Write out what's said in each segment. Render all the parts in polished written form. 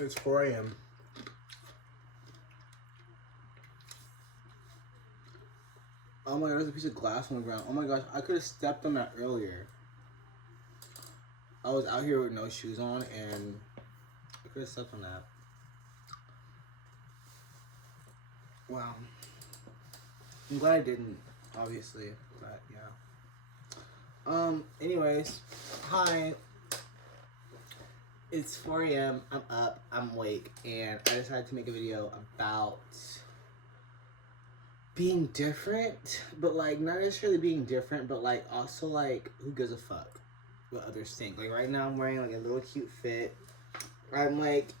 It's 4 a.m. Oh my god, there's a piece of glass on the ground. Oh my gosh, I could have stepped on that earlier. I was out here with no shoes on and I could have stepped on that. Wow. I'm glad I didn't, obviously, but yeah. Anyways, hi. It's 4 a.m. I'm up, I'm awake, and I decided to make a video about being different, but like not necessarily being different, but like also like who gives a fuck what others think. Like right now I'm wearing like a little cute fit. I'm like,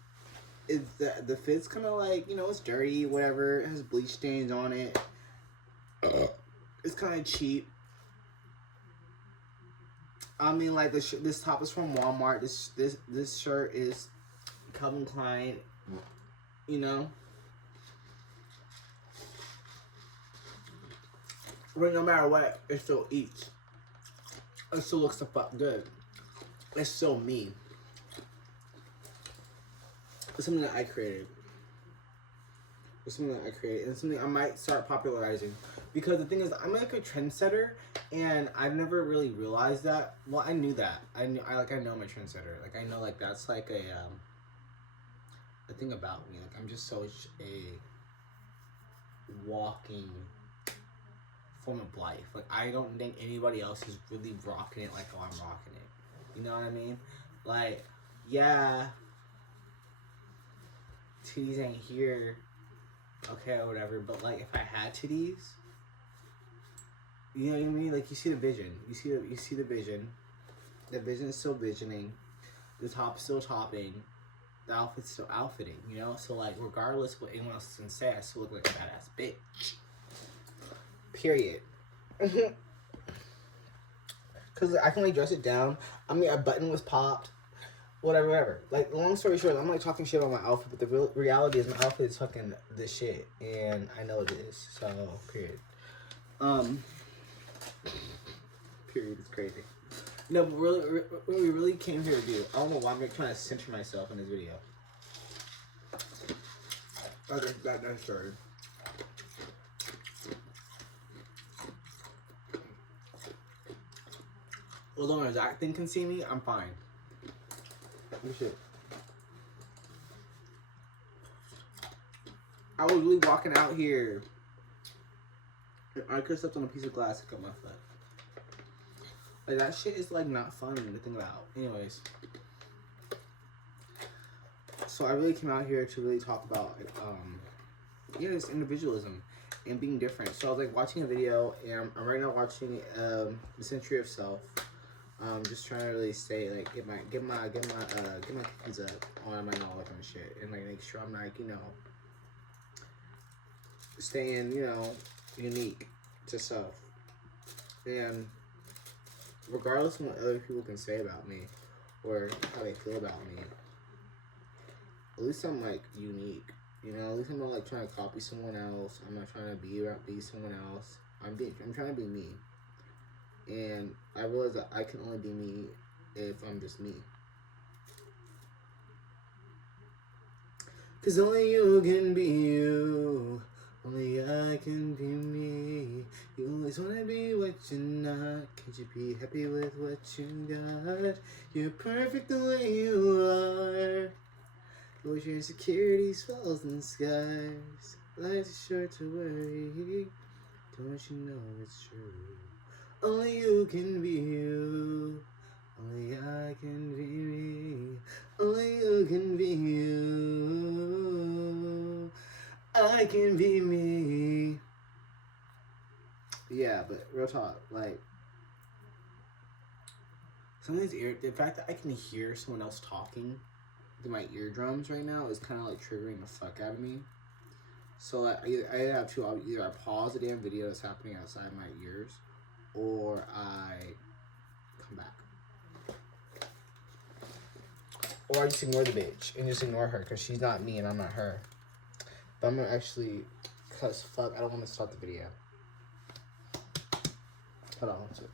the fit's kind of like, you know, it's dirty, whatever. It has bleach stains on it. It's kind of cheap. I mean, like this top is from Walmart. This shirt is Calvin Klein. You know. But no matter what, it still eats. It still looks the fuck good. It's still me. It's something that I created. It's something that I created, and something I might start popularizing. Because the thing is, I'm like a trendsetter, and I've never really realized that. Well, I knew that. I know I'm a trendsetter. Like I know, like that's like a thing about me. Like I'm just so a walking form of life. Like I don't think anybody else is really rocking it like how I'm rocking it. You know what I mean? Like, yeah, titties ain't here, okay, or whatever. But like, if I had titties, you know what I mean? Like you see the vision. You see the vision. The vision is still visioning. The top is still topping. The outfit's still outfitting. You know. So like, regardless of what anyone else can say, I still look like a badass bitch. Period. Cause I can like dress it down. I mean, a button was popped. Whatever. Like, long story short, I'm like talking shit about my outfit, but the reality is my outfit is fucking the shit, and I know it is. So, period. Period. It's crazy. No, but really, what we really came here to do, I don't know why I'm trying to center myself in this video. That's true. As long as that thing can see me, I'm fine. Oh, shit. I was really walking out here. I could have stepped on a piece of glass and cut my foot. Like, that shit is, like, not fun to think about. Anyways. So, I really came out here to really talk about, like, yeah, this individualism and being different. So, I was, like, watching a video, and I'm right now watching The Century of Self. Just trying to really stay, like, get my kids up on my knowledge and shit. And, like, make sure I'm, like, you know, staying, you know, unique to self. And regardless of what other people can say about me or how they feel about me, at least I'm like unique, you know. At least I'm not like trying to copy someone else. I'm not trying to be someone else. I'm trying to be me. And I realize that I can only be me if I'm just me. Cause only you can be you. Only I can be me. You always wanna be what you're not. Can't you be happy with what you got? You're perfect the way you are. With your insecurities, falls and skies. Life's short to worry. Don't you know it's true? Only you can be you. Only I can be me. Only you can be you. I can be me. Yeah, but real talk, like, sometimes the fact that I can hear someone else talking through my eardrums right now is kind of like triggering the fuck out of me. So I either have two options. Either I pause the damn video that's happening outside my ears, or I come back. Or I just ignore the bitch and just ignore her because she's not me and I'm not her. But I'm gonna actually, cause fuck, I don't want to start the video. Hold on, one second.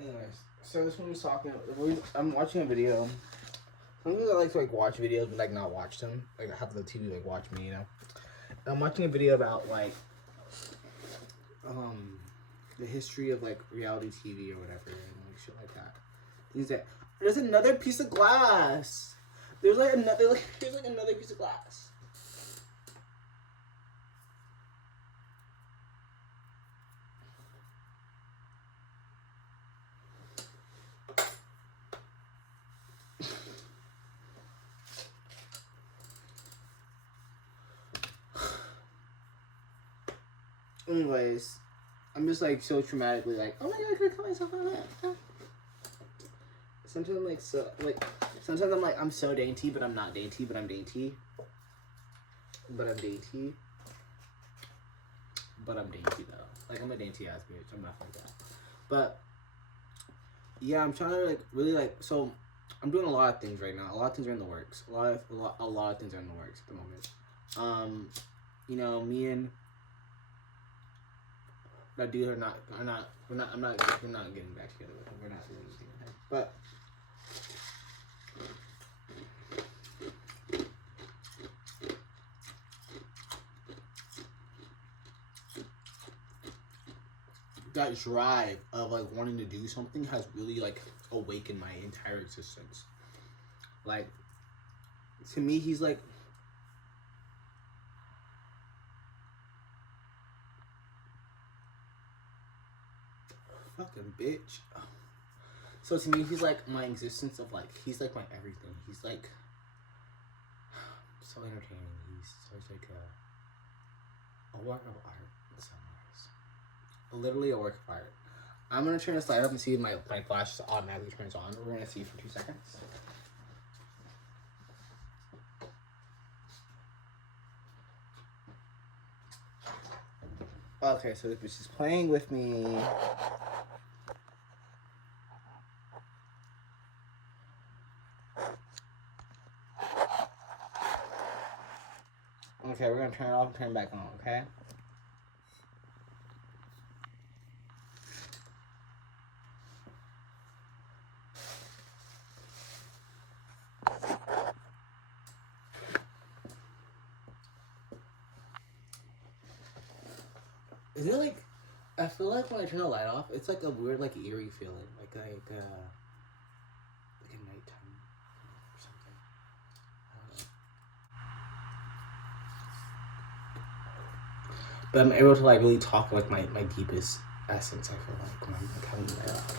Anyways, So this one was talking. I'm watching a video. Sometimes I like to like watch videos, but like not watch them. Like I have the TV like watch me, you know. And I'm watching a video about like the history of like reality TV or whatever and like shit like that. Things that there's another piece of glass. There's like another piece of glass. Anyways, I'm just like so traumatically like, oh my god, I could cut myself on that. Sometimes I'm like sometimes I'm like I'm so dainty, but I'm not dainty, but I'm dainty. But I'm dainty. But I'm dainty though. Like I'm a dainty ass bitch. I'm not like that. But yeah, I'm trying to like really like so I'm doing a lot of things right now. A lot of things are in the works. A lot of things are in the works at the moment. You know, me and that dude we're not getting back together with him. We're not doing anything with him. But that drive of like wanting to do something has really like awakened my entire existence. Like to me, he's like fucking bitch. So to me, he's like my existence of like he's like my everything. He's like so entertaining. He's such like a work of art in some ways. Literally a work of art. I'm gonna turn this light up and see if my flash just automatically turns on. We're gonna see for 2 seconds. Okay, so this bitch is playing with me. Okay, we're gonna turn it off and turn it back on, okay? Is it like, I feel like when I turn the light off, it's like a weird, like eerie feeling, like a nighttime or something. But I'm able to like really talk like my deepest essence. I feel like when I'm like having the light off.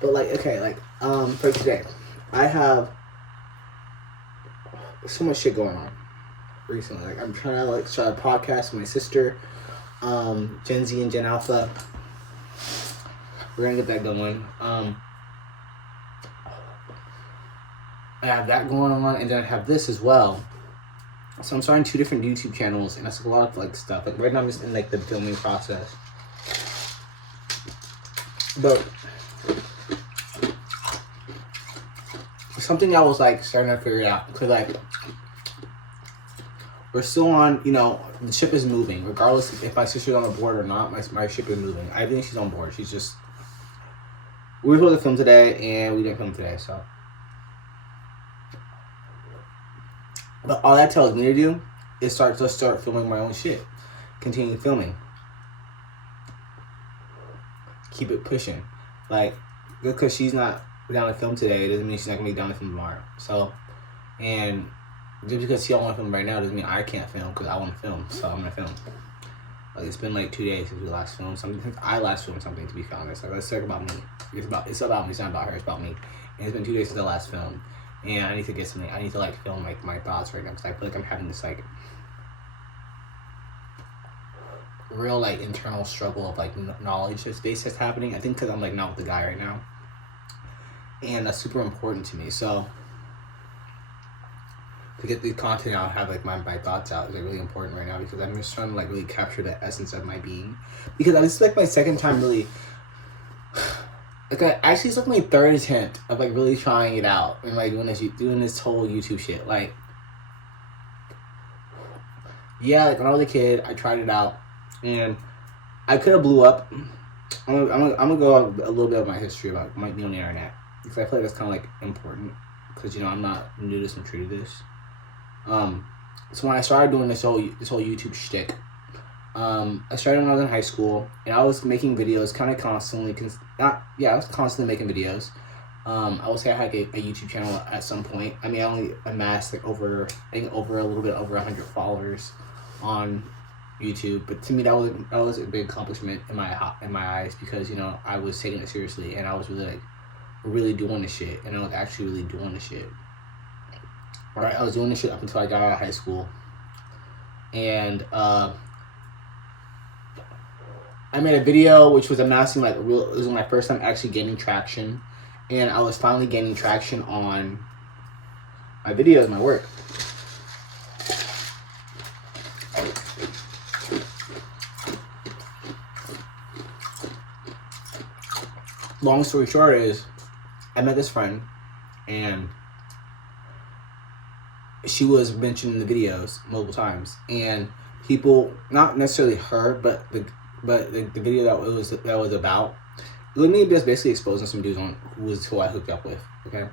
But like okay, like for today, I have so much shit going on recently. Like I'm trying to like start a podcast with my sister. Gen Z and Gen Alpha. We're gonna get that going. I have that going on, and then I have this as well. So I'm starting 2 different YouTube channels, and that's a lot of like stuff. Like right now, I'm just in like the filming process. But something I was like starting to figure it out because like we're still on, you know, the ship is moving. Regardless if my sister's on the board or not, my ship is moving. I think she's on board. She's just... We were supposed to film today, and we didn't film today, so... But all that tells me to do is start filming my own shit. Continue filming. Keep it pushing. Like, because she's not down to film today, it doesn't mean she's not going to be down to film tomorrow. So, and... Just because she don't want to film right now doesn't mean I can't film because I want to film, so I'm gonna film. Like it's been like 2 days since we last filmed something. Since I last filmed something, to be honest. Like let's talk about me. It's about me. It's not about her. It's about me. And it's been 2 days since I last filmed, and I need to get something. I need to like film like my thoughts right now because I feel like I'm having this like real like internal struggle of like knowledge base that's happening. I think because I'm like not with the guy right now, and that's super important to me. So. To get the content out, have like my thoughts out is like really important right now because I'm just trying to like really capture the essence of my being. Because this is like my second time really, like actually it's like my 3rd attempt of like really trying it out and like doing this whole YouTube shit. Like, yeah, like when I was a kid, I tried it out and I could have blew up. I'm gonna go a little bit of my history about my being on the internet, because I feel like that's kind of like important, because I'm not new to this, I'm true to this. So when I started doing this whole YouTube shtick, I started when I was in high school, and I was making videos kind of constantly. I was constantly making videos. I would say I had a YouTube channel at some point. I mean, I only amassed like over a little bit over 100 followers on YouTube, but to me that was a big accomplishment in my eyes, because I was taking it seriously, and I was really doing the shit, and I was actually really doing the shit. Alright, I was doing this shit up until I got out of high school, and I made a video which was amassing it was my first time actually gaining traction, and I was finally gaining traction on my videos, my work. Long story short is, I met this friend, and she was mentioned in the videos multiple times, and people, not necessarily her, but the video that was about, it was me just basically exposing some dudes on who I hooked up with. Okay.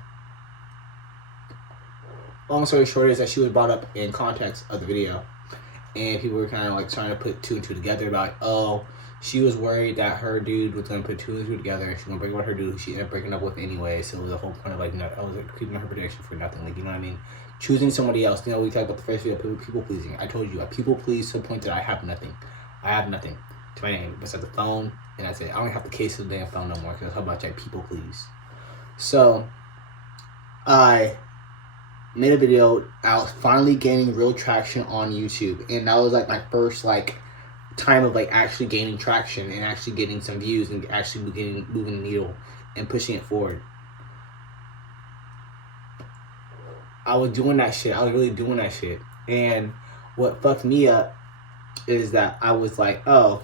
Long story short is that she was brought up in context of the video, and people were kind of like trying to put two and two together about, oh, she was worried that her dude was gonna put two and two together, and she was gonna break up with her dude who she ended up breaking up with anyway. So it was the whole point of I was keeping her prediction for nothing. You know what I mean? Choosing somebody else. We talked about the first video, people pleasing. I told you, I people please to the point that I have nothing. I have nothing to my name besides the phone, and that's it. I don't have the case of the damn phone no more, because that's how much I people please. So I made a video. I was finally gaining real traction on YouTube, and that was my first time of actually gaining traction and actually getting some views and actually moving the needle and pushing it forward. I was doing that shit. I was really doing that shit. And what fucked me up is that I was like, oh,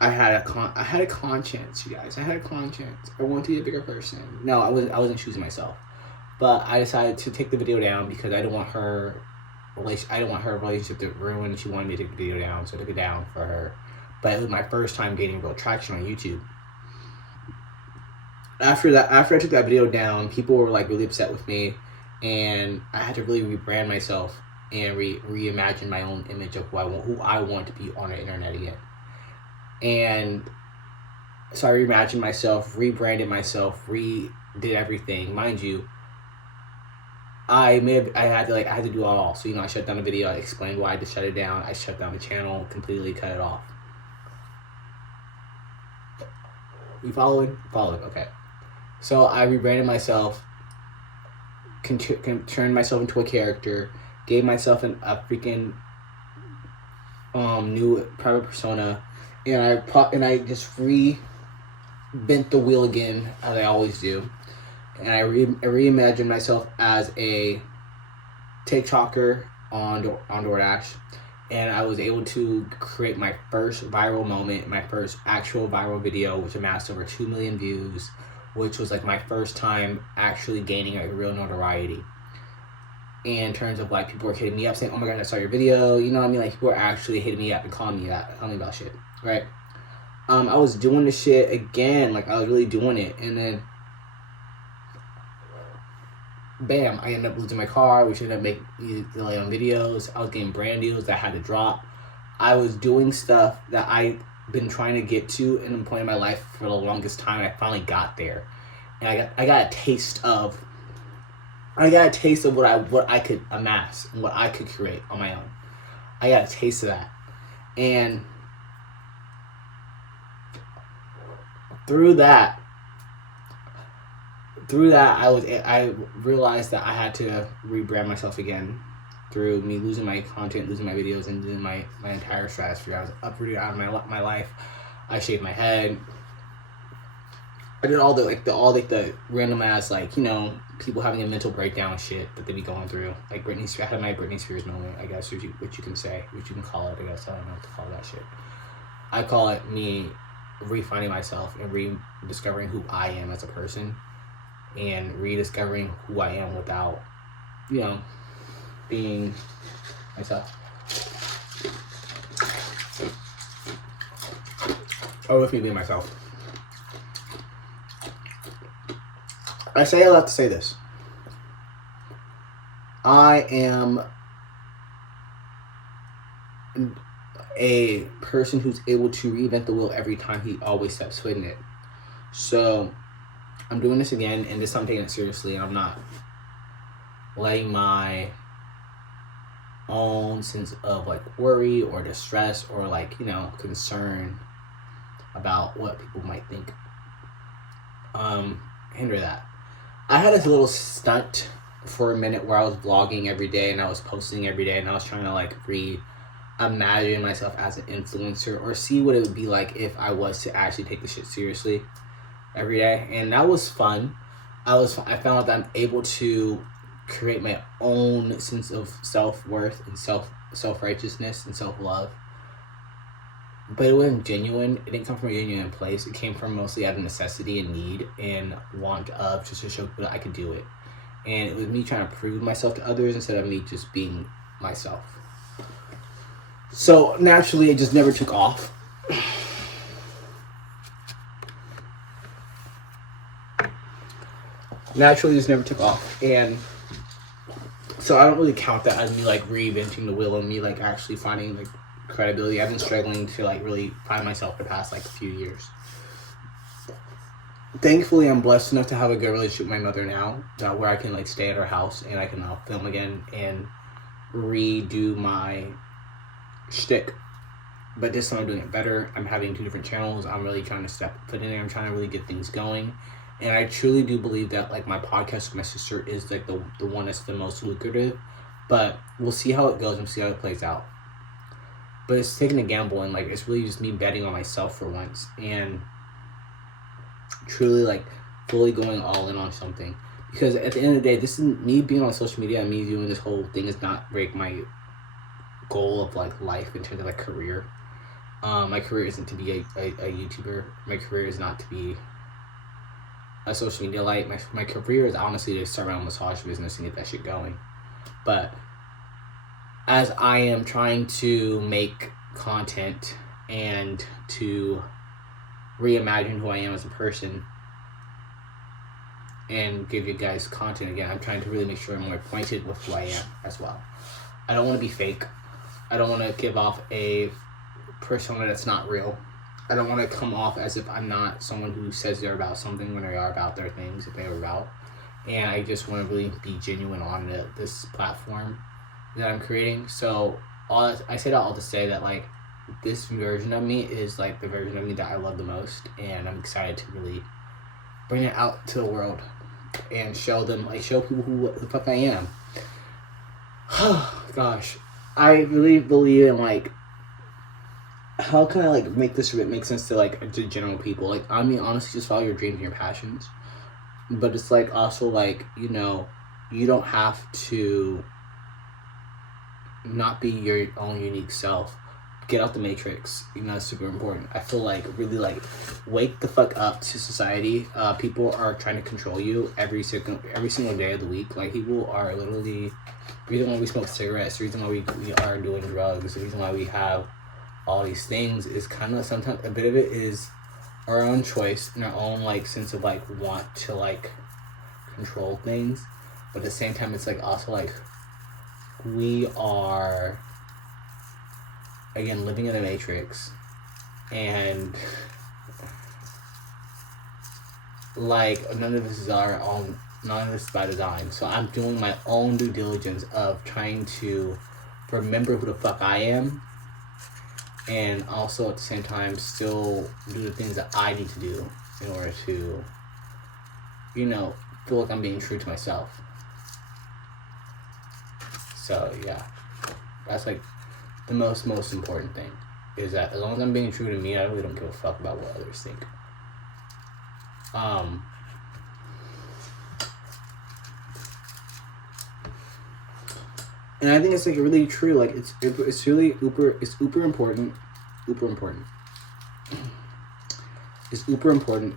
I had a conscience, you guys. I had a conscience. I wanted to be a bigger person. No, I wasn't choosing myself. But I decided to take the video down because I didn't want her relationship to ruin. She wanted me to take the video down, so I took it down for her. But it was my first time gaining real traction on YouTube. After I took that video down, people were really upset with me, and I had to really rebrand myself and reimagine my own image of who I want to be on the internet again. And so I reimagined myself, rebranded myself, redid everything. Mind you, I had to do it all. So I shut down the video. I explained why I had to shut it down. I shut down the channel, completely cut it off. You following? Following. Okay. So I rebranded myself, turned myself into a character, gave myself a freaking new private persona, and I just bent the wheel again, as I always do. And I reimagined myself as a TikToker on DoorDash, and I was able to create my first viral moment, my first actual viral video, which amassed over 2 million views, which was my first time actually gaining a real notoriety. And in terms of people were hitting me up saying, "Oh my god, I saw your video," you know what I mean? People were actually hitting me up and calling me about shit, right? I was doing this shit again, I was really doing it, and then bam, I ended up losing my car, which ended up making me delay on videos. I was getting brand deals that I had to drop. I was doing stuff that I've been trying to get to in a point in my life for the longest time, and I finally got there. And I got a taste of what I could amass and what I could create on my own. I got a taste of that. And through that I realized that I had to rebrand myself again through me losing my content, losing my videos, and losing my entire stratosphere. I was uprooted out of my life. I shaved my head. I did all the random ass people having a mental breakdown shit that they be going through. Britney Spears. I had my Britney Spears moment, I guess, what you can say, what you can call it. I guess I don't know what to call that shit. I call it me refining myself and rediscovering who I am as a person, and rediscovering who I am without, being myself. or with me being myself. I say a lot to say this. I am a person who's able to reinvent the wheel every time he always steps foot in it. So I'm doing this again, and this time I'm taking it seriously, and I'm not letting my own sense of like worry or distress or like, you know, concern about what people might think hinder that. I had this little stunt for a minute where I was vlogging every day and I was posting every day, and I was trying to like reimagine myself as an influencer or see what it would be like if I was to actually take this shit seriously every day. And that was fun. I found out that I'm able to create my own sense of self-worth and self-righteousness and self-love. But it wasn't genuine. It didn't come from a genuine place. It came from mostly out of necessity and need and want of, just to show people that I could do it. And it was me trying to prove myself to others instead of me just being myself. So naturally, it just never took off. And so I don't really count that as me like reinventing the wheel and me like actually finding like credibility. I've been struggling to like really find myself the past like few years. Thankfully, I'm blessed enough to have a good relationship with my mother now, where I can like stay at her house and I can film again and redo my shtick. But this time I'm doing it better. I'm having 2 different channels. I'm really trying to put in there. I'm trying to really get things going. And I truly do believe that like my podcast with my sister is like the one that's the most lucrative. But we'll see how it goes and see how it plays out. But it's taking a gamble, and like it's really just me betting on myself for once and truly like fully going all in on something. Because at the end of the day, this is me being on social media and me doing this whole thing is not break my goal of like life in terms of like career. My career isn't to be a YouTuber. My career is not to be a social media light. My career is honestly to start my own massage business and get that shit going. But as I am trying to make content and to reimagine who I am as a person and give you guys content again, I'm trying to really make sure I'm more acquainted with who I am as well. I don't want to be fake. I don't want to give off a persona that's not real. I don't want to come off as if I'm not someone who says they're about something when they are about their things that they're about. And I just want to really be genuine on this platform that I'm creating. So I say that all to say that like this version of me is like the version of me that I love the most, and I'm excited to really bring it out to the world and show people who the fuck I am. Gosh, I really believe in like, how can I like make this make sense to like to general people? Like, I mean, honestly, just follow your dreams and your passions. But it's like also like, you know, you don't have to not be your own unique self. Get out the matrix. You know, it's super important. I feel like really like wake the fuck up to society. People are trying to control you every single day of the week. Like, people are literally, the reason why we smoke cigarettes, the reason why we are doing drugs, the reason why we have all these things is kind of sometimes a bit of it is our own choice and our own like sense of like want to like control things, but at the same time it's like also like we are again living in the matrix, and like none of this is our own, none of this is by design. So I'm doing my own due diligence of trying to remember who the fuck I am, and also at the same time still do the things that I need to do in order to, you know, feel like I'm being true to myself. So yeah, that's like the most important thing, is that as long as I'm being true to me, I really don't give a fuck about what others think. And I think it's like really true. Like it's really uber important. It's uber important.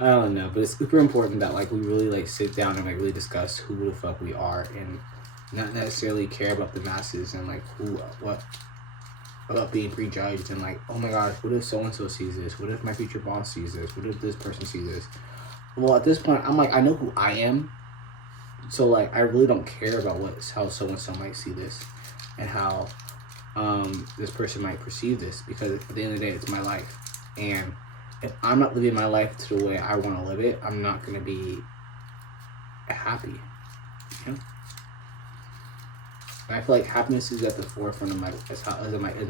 I don't know, but it's super important that like we really like sit down and like really discuss who the fuck we are, and not necessarily care about the masses and like about being prejudged and like, oh my gosh, what if so and so sees this? What if my future boss sees this? What if this person sees this? Well, at this point, I'm like, I know who I am, so like, I really don't care about how so and so might see this, and how this person might perceive this, because at the end of the day, it's my life, and if I'm not living my life to the way I want to live it, I'm not gonna be happy. You know? And I feel like happiness is at the forefront of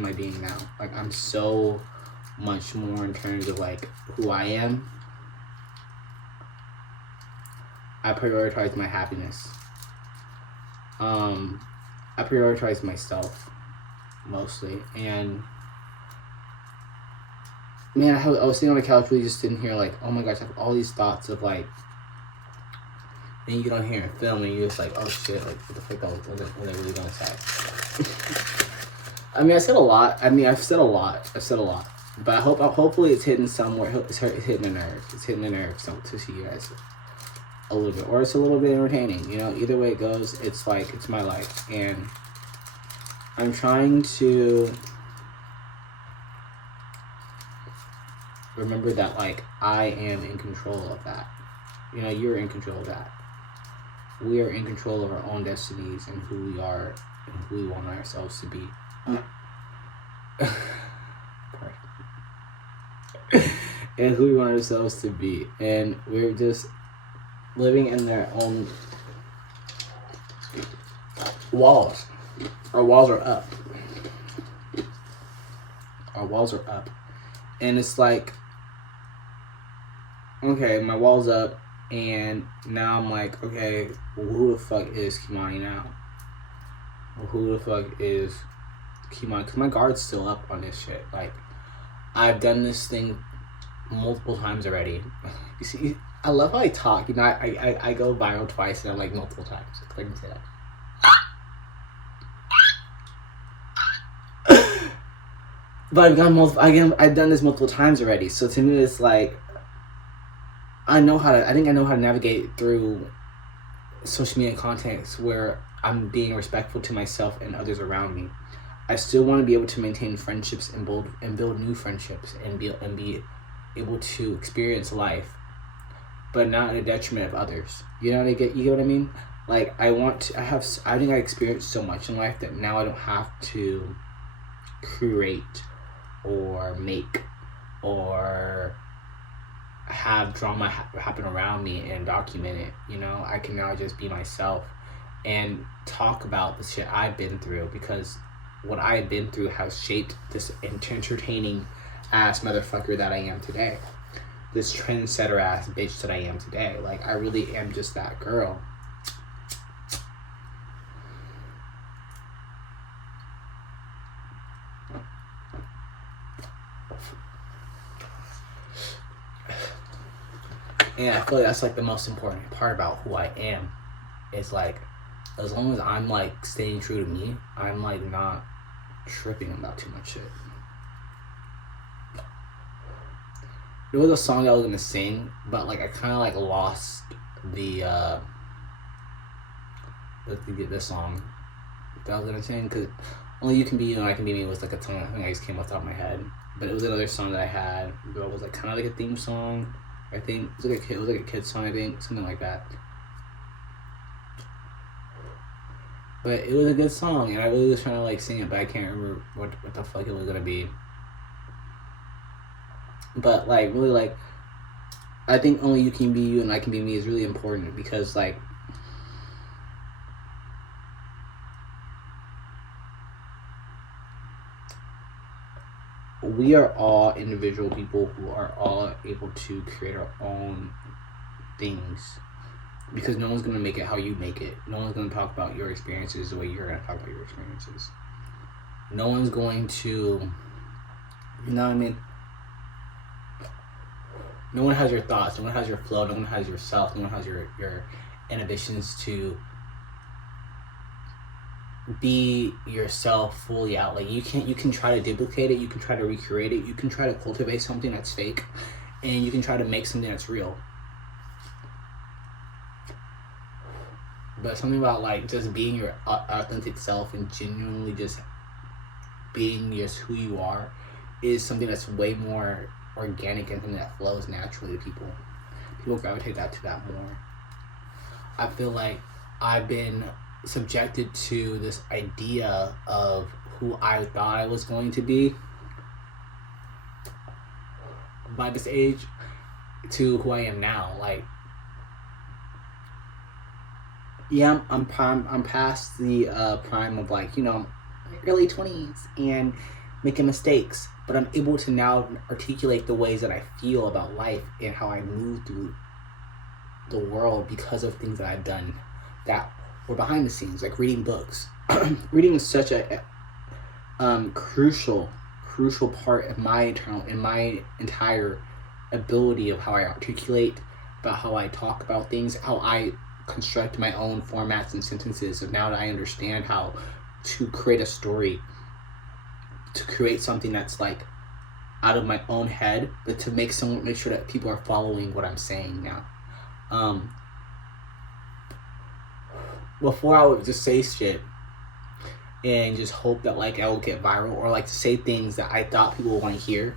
my being now. Like, I'm so much more in terms of like who I am. I prioritize my happiness. I prioritize myself mostly, and man, I was sitting on the couch really just sitting here like, oh my gosh, I have all these thoughts of like, then you get on here and film and you're just like, oh shit, like what the fuck was I really gonna say? I mean, I've said a lot, but hopefully it's hitting somewhere, it's hitting a nerve. It's hitting a nerve to see you guys a little bit, or it's a little bit entertaining, you know. Either way it goes, it's like, it's my life, and I'm trying to remember that like I am in control of that. You know, you're in control of that. We are in control of our own destinies and who we are and who we want ourselves to be. And who we want ourselves to be. And we're just living in their own walls. Our walls are up. Our walls are up. And it's like, okay, my wall's up, and now I'm like, okay, well, who the fuck is Kimani now? Well, who the fuck is Kimani? Because my guard's still up on this shit. Like, I've done this thing multiple times already. You see, I love how I talk. You know, I go viral twice, and I'm like multiple times. I can say that. But I've done this multiple times already. So to me, it's like, I think I know how to navigate through social media contexts where I'm being respectful to myself and others around me. I still want to be able to maintain friendships and build new friendships and be able to experience life, but not at a detriment of others. You know what I mean? Like, I think I experienced so much in life that now I don't have to curate or make or have drama happen around me and document it. You know, I can now just be myself and talk about the shit I've been through, because what I've been through has shaped this entertaining ass motherfucker that I am today, this trendsetter ass bitch that I am today. Like, I really am just that girl. And I feel like that's like the most important part about who I am. Is like, as long as I'm like staying true to me, I'm like not tripping about too much shit. There was a song that I was gonna sing, but like I kind of like lost the song that I was gonna sing, because Only You Can Be You and I Can Be Me was like a song I think I just came off the top of my head. But it was another song that I had that was like kind of like a theme song. I think it was like a kid's song, I think, something like that. But it was a good song, and I really was trying to like sing it, but I can't remember what the fuck it was gonna be. But like, really, like, I think Only You Can Be You and I Can Be Me is really important, because like, we are all individual people who are all able to create our own things, because no one's going to make it how you make it. No one's going to talk about your experiences the way you're going to talk about your experiences. No one's going to, you know what I mean? No one has your thoughts, no one has your flow, no one has yourself, no one has your inhibitions to be yourself fully out. Like, you can try to duplicate it, you can try to recreate it, you can try to cultivate something that's fake, and you can try to make something that's real. But something about like just being your authentic self and genuinely just being just who you are is something that's way more organic and something that flows naturally to people. People gravitate to that more. I feel like I've been subjected to this idea of who I thought I was going to be by this age to who I am now. Like, yeah, I'm past the prime of, like, early 20s and making mistakes, but I'm able to now articulate the ways that I feel about life and how I move through the world because of things that I've done that were behind the scenes, like reading books. Reading is such a crucial part of my entire ability of how I articulate, about how I talk about things, how I construct my own formats and sentences. So now that I understand how to create a story, to create something that's like out of my own head, but to make sure that people are following what I'm saying now. Before I would just say shit and just hope that like I will get viral, or like to say things that I thought people would want to hear,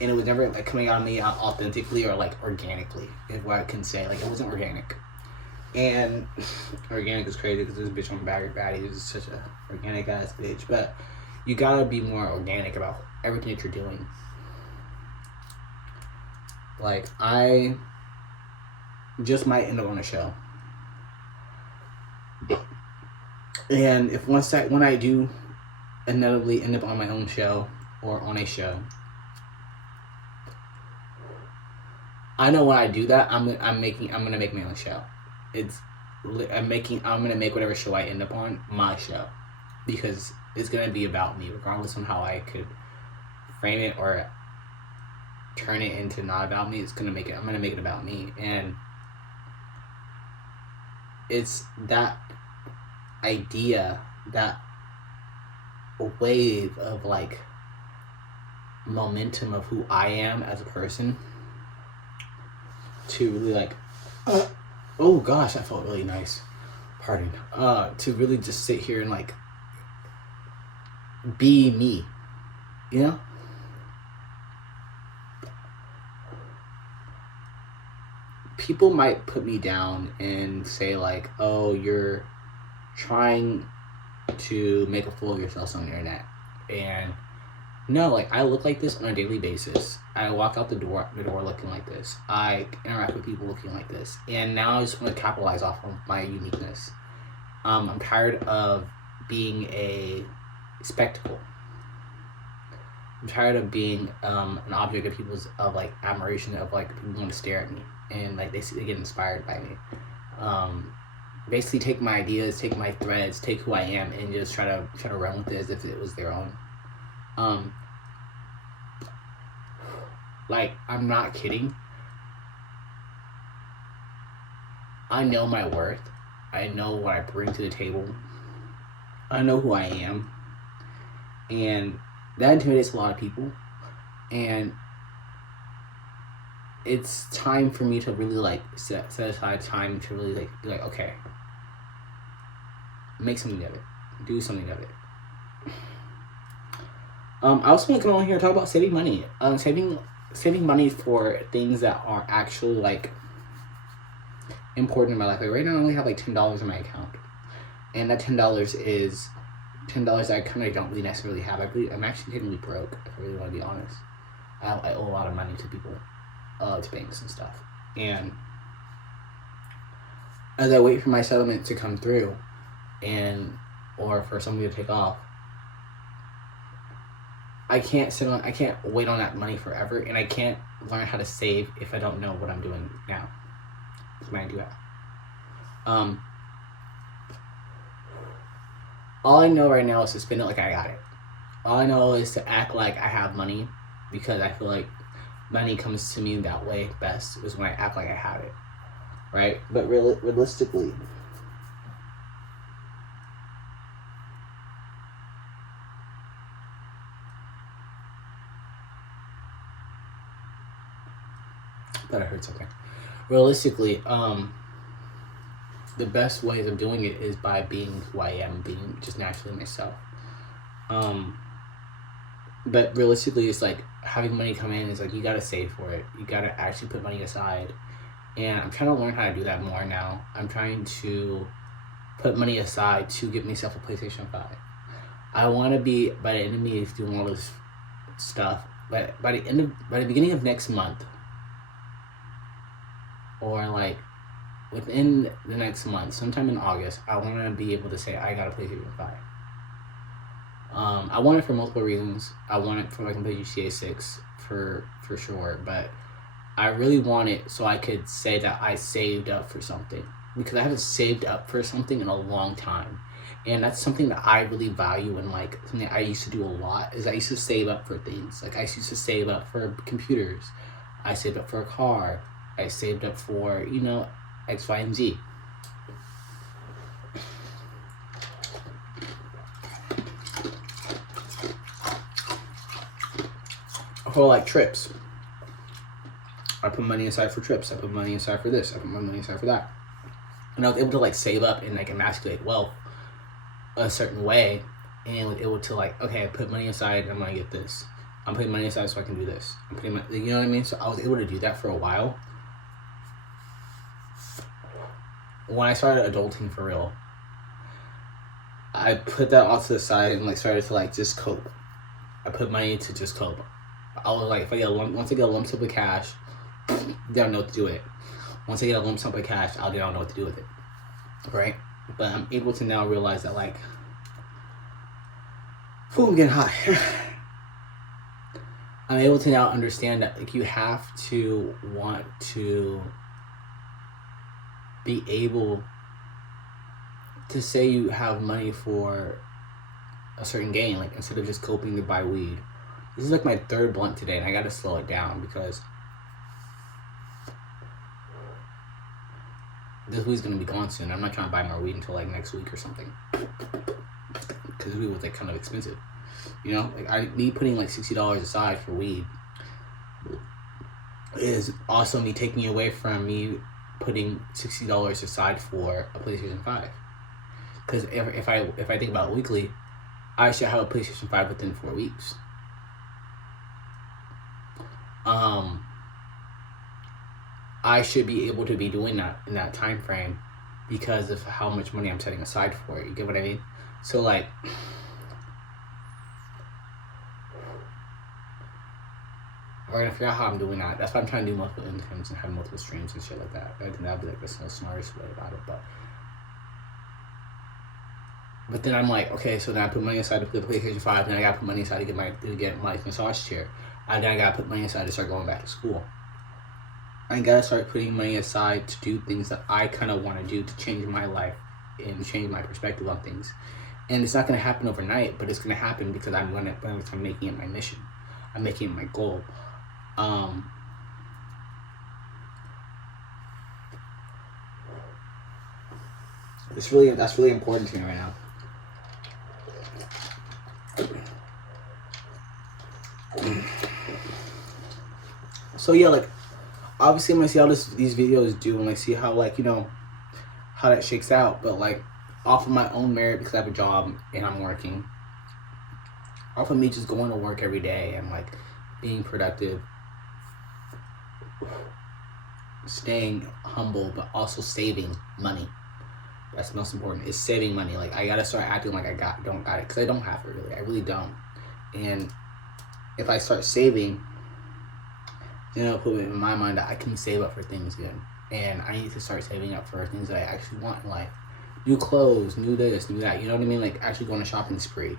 and it was never like coming out of me authentically or like organically, is what I can say. Like, it wasn't organic. And organic is crazy because this bitch on Baddie is such a organic ass bitch, but you gotta be more organic about everything that you're doing. Like, I just might end up on a show, and when I do inevitably end up on my own show or on a show, I know when I do that, I'm gonna make my own show. I'm gonna make whatever show I end up on my show, because it's gonna be about me, regardless of how I could frame it or turn it into not about me. I'm gonna make it about me, and it's that idea, that wave of like momentum of who I am as a person, to really like, oh gosh, that felt really nice. Pardon. To really just sit here and like be me, People might put me down and say like, oh, you're trying to make a fool of yourself on the internet. And no, like, I look like this on a daily basis. I walk out the door looking like this. I interact with people looking like this. And now I just want to capitalize off of my uniqueness. I'm tired of being a spectacle. I'm tired of being an object of like admiration, of like people want to stare at me and like they get inspired by me. Basically take my ideas, take my threads, take who I am, and just try to run with it as if it was their own. Like, I'm not kidding. I know my worth. I know what I bring to the table. I know who I am. And that intimidates a lot of people. And it's time for me to really like set aside time to really like be like, okay, make something of it. Do something of it. I also want to come on here and talk about saving money. Saving money for things that are actually like important in my life. Like, right now I only have like $10 in my account, and that $10 is $10 that I kind of don't really necessarily have. I'm actually technically broke, if I really want to be honest. I owe a lot of money to people, to banks and stuff. And as I wait for my settlement to come through, or for somebody to take off, I can't wait on that money forever, and I can't learn how to save if I don't know what I'm doing now. When I do that. All I know right now is to spend it like I got it. All I know is to act like I have money, because I feel like money comes to me that way best, is when I act like I have it, right? But realistically, but I heard something. Realistically, the best ways of doing it is by being who I am, being just naturally myself. But realistically, it's like having money come in is like you gotta save for it. You gotta actually put money aside. And I'm trying to learn how to do that more now. I'm trying to put money aside to get myself a PlayStation 5. I want to be, by the end of me doing all this stuff, but by the beginning of next month, or like within the next month, sometime in August, I want to be able to say I got a PlayStation 5. I want it for multiple reasons. I want it for, like, I can play GTA 6 for sure, but I really want it so I could say that I saved up for something, because I haven't saved up for something in a long time, and that's something that I really value, and like something I used to do a lot is I used to save up for things. Like I used to save up for computers, I saved up for a car, I saved up for X, Y, and Z. For like trips. I put money aside for trips. I put money aside for this. I put my money aside for that. And I was able to like save up and like emasculate wealth a certain way, and was able to like, okay, I put money aside. I'm gonna get this. I'm putting money aside so I can do this. I'm putting you know what I mean. So I was able to do that for a while. When I started adulting for real, I put that all to the side and like started to like just cope. I put money to just cope. I was like, if I get once I get a lump sum of cash, I don't know what to do with it. Once I get a lump sum of cash, I don't know what to do with it, right? But I'm able to now realize that like, I'm getting hot. I'm able to now understand that like you have to want to be able to say you have money for a certain gain, like instead of just coping to buy weed. This is like my third blunt today, and I gotta slow it down because this weed's gonna be gone soon. I'm not trying to buy more weed until like next week or something, because weed was like kind of expensive, like me putting like $60 aside for weed is also me taking away from me putting $60 aside for a PlayStation 5. Because if I think about it weekly, I should have a PlayStation 5 within 4 weeks. I should be able to be doing that in that time frame because of how much money I'm setting aside for it. You get what I mean? So like, we're gonna figure out how I'm doing that. That's why I'm trying to do multiple incomes and have multiple streams and shit like that. I think that'd be like the smartest way about it. But then I'm like, okay, so then I put money aside to put the PlayStation 5, then I gotta put money aside to get my massage chair. And then I gotta put money aside to start going back to school. I gotta start putting money aside to do things that I kind of want to do to change my life and change my perspective on things. And it's not gonna happen overnight, but it's gonna happen because I'm making it my mission. I'm making it my goal. That's really important to me right now. So yeah, like obviously I'm gonna see how these videos do and like see how like how that shakes out, but like off of my own merit, because I have a job and I'm working, off of me just going to work every day and like being productive, staying humble, but also saving money. That's the most important, is saving money. Like I gotta start acting like I don't got it, because I don't have it really. I really don't. And if I start saving, put it in my mind that I can save up for things good. And I need to start saving up for things that I actually want in life. New clothes, new this, new that. You know what I mean? Like actually go on a shopping spree.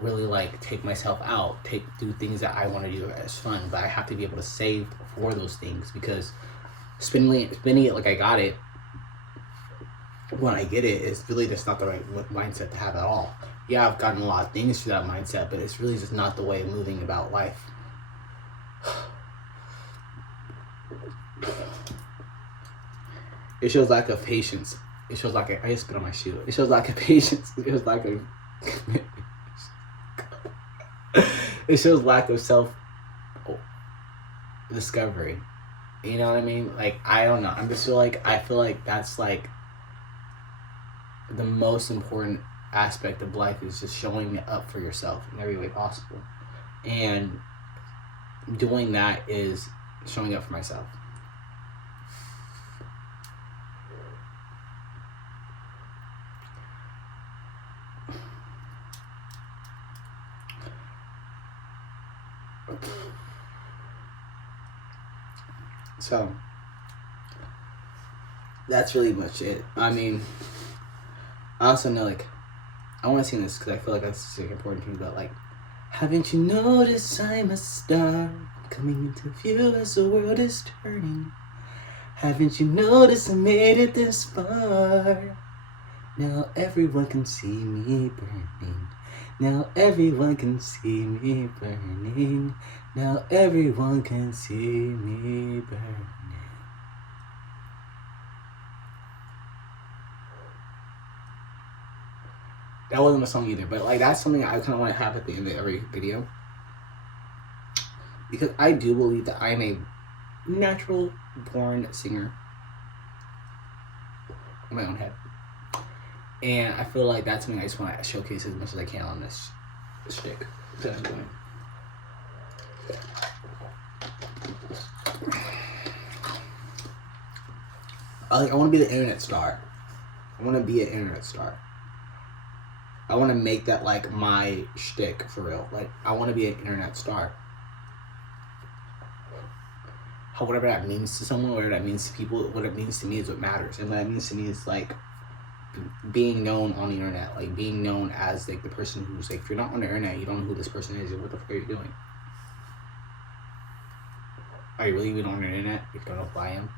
Really like take myself out. Do things that I want to do as fun. But I have to be able to save for those things, because spending it like I got it when I get it is really just not the right mindset to have at all. Yeah, I've gotten a lot of things through that mindset, but it's really just not the way of moving about life. It shows lack of patience. It shows like I just spit on my shoe. It shows lack of patience. It shows lack of it shows lack of self discovery. You know what I mean? Like I don't know. I feel like that's like the most important aspect of life, is just showing it up for yourself in every way possible. And doing that is showing up for myself. So that's really much it. I mean, I also know, like, I want to sing this because I feel like that's like important to me, but like, haven't you noticed I'm a star coming into view as the world is turning? Haven't you noticed I made it this far? Now everyone can see me burning. Now everyone can see me burning. Now everyone can see me burning. That wasn't a song either, but like that's something I kind of want to have at the end of every video, because I do believe that I am a natural born singer in my own head, and I feel like that's something I just want to showcase as much as I can on this shtick that I'm doing. I want to be the internet star. I want to be an internet star. I want to make that like my shtick for real. Like, I want to be an internet star. Whatever that means to someone, whatever that means to people, what it means to me is what matters. And what that means to me is like being known on the internet, like being known as like the person who's like, if you're not on the internet, you don't know who this person is, or what the fuck are you doing? Are you really even on the internet if you don't know who I am?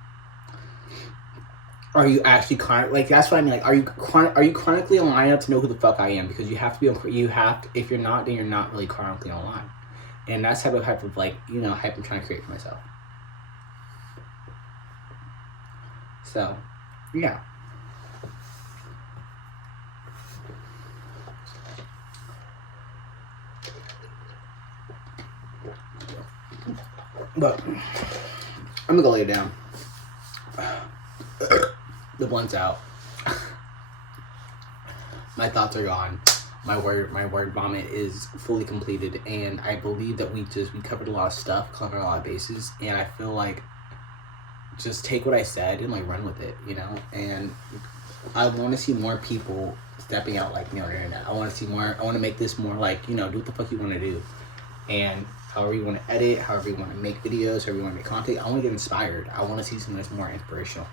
Are you actually like, that's what I mean. Like, are you chronically online enough to know who the fuck I am? Because you have to be if you're not, then you're not really chronically online. And that's the type of like, you know, hype I'm trying to create for myself. So, yeah. But I'm gonna go lay down. The blunt's out. My thoughts are gone. My word vomit is fully completed, and I believe that we covered a lot of stuff, covered a lot of bases, and I feel like just take what I said and like run with it, you know. And I want to see more people stepping out like me on the internet. I want to see more. I want to make this more like, you know, do what the fuck you want to do, and however you want to edit, however you want to make videos, however you want to make content. I want to get inspired. I want to see something that's more inspirational.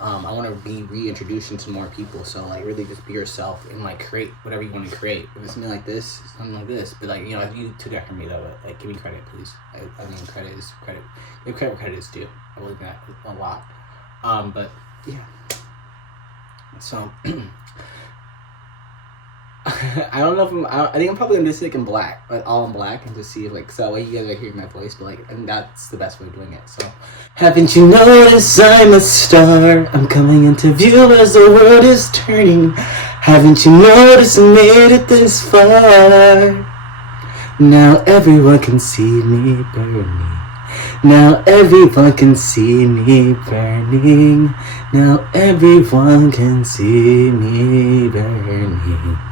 I want to be reintroduced into more people. So like, really just be yourself and like create whatever you want to create. If it's something like this, something like this. But like, you know, if you took that from me though, like, give me credit, please. I mean, credit is credit. Give credit where credit is due. I believe that a lot. But yeah. So I don't know if I think I'm probably gonna do this like in black, like all in black, and just see if like, so that way you guys are hearing my voice. But like, I think that's the best way of doing it. So, haven't you noticed I'm a star? I'm coming into view as the world is turning. Haven't you noticed I made it this far? Now everyone can see me burning. Now everyone can see me burning. Now everyone can see me burning.